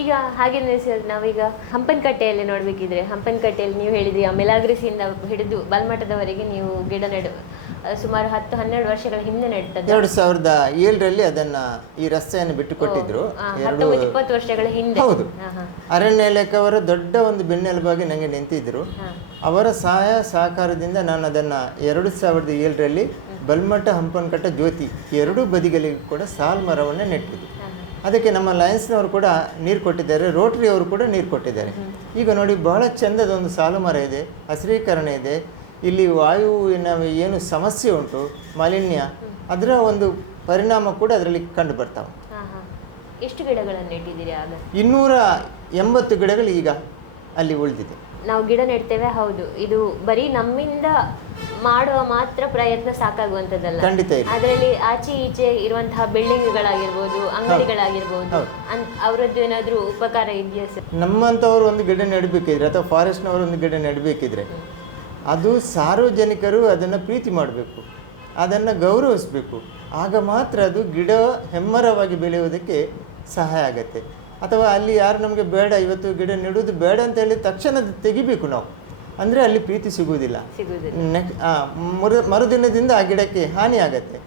ಈಗ ಹಾಗೇನೆ ಸರ್, ನಾವೀಗ ಹಂಪನಕಟ್ಟೆಯಲ್ಲಿ ನೋಡ್ಬೇಕಿದ್ರೆ, ಹಂಪನಕಟ್ಟೆಯಲ್ಲಿ ನೀವು ಹೇಳಿದ್ರಿ ಮೆಲಾಗ್ರಿಸಿಯಿಂದ ಹಿಡಿದು ಬಲ್ಮಠದವರೆಗೆ ನೀವು ಗಿಡ ಸುಮಾರು 10-12 ವರ್ಷಗಳ ಹಿಂದೆ ನೆಟ್ಟದ್ದು. 2007ರಲ್ಲಿ ಅದನ್ನ ಈ ರಸ್ತೆಯನ್ನು ಬಿಟ್ಟು ಕೊಟ್ಟಿದ್ರು. 19-20 ವರ್ಷಗಳ ಹಿಂದೆ. ಹೌದು. ಅರಣ್ಯ ಇಲಾಖೆಯವರು ದೊಡ್ಡ ಒಂದು ಬೆನ್ನೆಲುಬಾಗಿ ನನಗೆ ನಿಂತಿದ್ರು. ಅವರ ಸಹಾಯ ಸಹಕಾರದಿಂದ ನಾನು ಅದನ್ನು 2007ರಲ್ಲಿ ಬಲ್ಮಠ ಹಂಪನಕಟ್ಟ ಜ್ಯೋತಿ ಎರಡೂ ಬದಿಗಳಿಗೂ ಕೂಡ ಸಾಲ್ ಮರವನ್ನು ನೆಟ್ಟಿದ್ದು. ಅದಕ್ಕೆ ನಮ್ಮ ಲಯನ್ಸ್ನವರು ಕೂಡ ನೀರು ಕೊಟ್ಟಿದ್ದಾರೆ, ರೋಟರಿ ಅವರು ಕೂಡ ನೀರು ಕೊಟ್ಟಿದ್ದಾರೆ. ಈಗ ನೋಡಿ, ಬಹಳ ಚೆಂದದ ಒಂದು ಸಾಲು ಮರ ಇದೆ, ಹಸಿರೀಕರಣ ಇದೆ. ಇಲ್ಲಿ ವಾಯುವಿನ ಏನು ಸಮಸ್ಯೆ ಉಂಟು, ಮಾಲಿನ್ಯ, ಅದರ ಒಂದು ಪರಿಣಾಮ ಕೂಡ ಅದರಲ್ಲಿ ಕಂಡು ಬರ್ತಾವೆ. ಎಷ್ಟು ಗಿಡಗಳನ್ನು ನೆಟ್ಟಿದ್ದೀರಿ ಆಗ? 280 ಗಿಡಗಳು ಈಗ ಅಲ್ಲಿ ಉಳಿದಿದೆ. ನಾವು ಗಿಡ ನೆಡ್ತೇವೆ, ಹೌದು, ಇದು ಬರೀ ನಮ್ಮಿಂದ ಮಾಡುವ ಮಾತ್ರ ಪ್ರಯತ್ನ ಸಾಕಾಗುವಂಥದ್ದಲ್ಲ. ಖಂಡಿತ ಇಲ್ಲ. ಅದರಲ್ಲಿ ಆಚೆ ಈಚೆ ಇರುವಂತಹ ಬಿಲ್ಡಿಂಗ್ಗಳಾಗಿರ್ಬೋದು, ಅಂಗಡಿಗಳಾಗಿರ್ಬೋದು, ಅವರದ್ದು ಏನಾದರೂ ಉಪಕಾರ ಇದೆಯಾ ಸರ್? ನಮ್ಮಂಥವ್ರು ಒಂದು ಗಿಡ ನೆಡಬೇಕಿದ್ರೆ ಅಥವಾ ಫಾರೆಸ್ಟ್ನವರು ಒಂದು ಗಿಡ ನೆಡಬೇಕಿದ್ರೆ ಅದು ಸಾರ್ವಜನಿಕರು ಅದನ್ನು ಪ್ರೀತಿ ಮಾಡಬೇಕು, ಅದನ್ನು ಗೌರವಿಸಬೇಕು. ಆಗ ಮಾತ್ರ ಅದು ಗಿಡ ಹೆಮ್ಮರವಾಗಿ ಬೆಳೆಯುವುದಕ್ಕೆ ಸಹಾಯ ಆಗುತ್ತೆ. ಅಥವಾ ಅಲ್ಲಿ ಯಾರು ನಮಗೆ ಬೇಡ, ಇವತ್ತು ಗಿಡ ನೆಡುವುದು ಬೇಡ ಅಂತ ಹೇಳಿ ತಕ್ಷಣ ತೆಗಿಬೇಕು ನಾವು, ಅಂದರೆ ಅಲ್ಲಿ ಪ್ರೀತಿ ಸಿಗುವುದಿಲ್ಲ. ಮರುದಿನದಿಂದ ಆ ಗಿಡಕ್ಕೆ ಹಾನಿ ಆಗತ್ತೆ.